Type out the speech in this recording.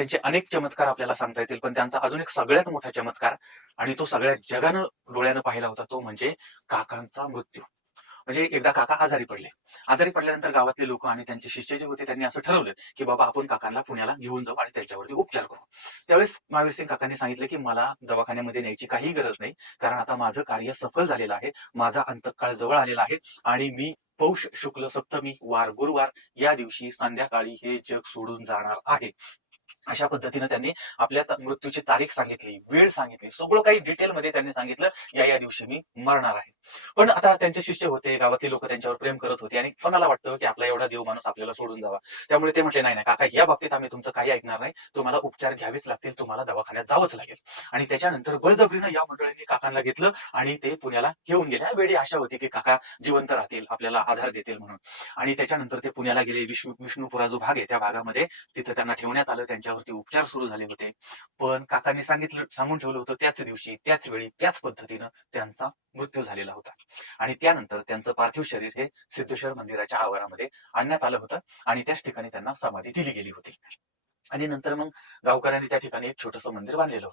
त्यांचे अनेक चमत्कार आपल्याला सांगता येतील, पण त्यांचा अजून एक सगळ्यात मोठा चमत्कार आणि तो सगळ्या जगानं डोळ्यानं पाहिला होता, तो म्हणजे काकांचा मृत्यू. म्हणजे एकदा काका आजारी पडले. आजारी पडल्यानंतर गावातले लोक आणि त्यांचे शिष्य जे होते त्यांनी असं ठरवलं, की बाबा आपण काकांना पुण्याला घेऊन जाऊ आणि त्यांच्यावरती उपचार करू. त्यावेळेस महावीरसिंग काकांनी सांगितलं, की मला दवाखान्यामध्ये न्यायची काही गरज नाही, कारण आता माझं कार्य सफल झालेलं आहे. माझा अंतकाळ जवळ आलेला आहे आणि मी पौष शुक्ल सप्तमी वार गुरुवार या दिवशी संध्याकाळी हे जग सोडून जाणार आहे. अशा पद्धतीने त्यांनी आपल्या मृत्यूची तारीख सांगितली, वेळ सांगितली, सगळं काही डिटेलमध्ये त्यांनी सांगितलं, या दिवशी मी मरणार आहे. पण आता त्यांचे शिष्य होते, गावातली लोक त्यांच्यावर प्रेम करत होते आणि कोणाला वाटतं की आपला एवढा देव माणूस आपल्याला सोडून जावा. त्यामुळे ते म्हटले, नाही नाही काका, या बाबतीत आम्ही तुमचं काही ऐकणार नाही, तुम्हाला उपचार घ्यावेच लागतील, तुम्हाला दवाखान्यात जावंच लागेल. आणि त्याच्यानंतर बळजबरीनं या मंडळींनी काकांना घेतलं आणि ते पुण्याला घेऊन गेले. वेळी आशा होती की काका जिवंत राहतील, आपल्याला आधार देतील म्हणून. आणि त्याच्यानंतर ते पुण्याला गेले. विष्णुपुरा जो भाग आहे त्या भागामध्ये तिथे त्यांना ठेवण्यात आलं, त्यांच्यावरती उपचार सुरू झाले होते. पण काकांनी सांगून ठेवलं होतं, त्याच दिवशी त्याच वेळी त्याच पद्धतीनं त्यांचा मृत्यू झालेला होता. आणि त्यानंतर त्यांचं पार्थिव शरीर हे सिद्धेश्वर मंदिराच्या आवारामध्ये आणण्यात आलं होतं आणि त्याच ठिकाणी त्यांना समाधी दिली गेली होती. आणि नंतर मग गावकऱ्यांनी त्या ठिकाणी एक छोटंसं मंदिर बांधलेलं होतं.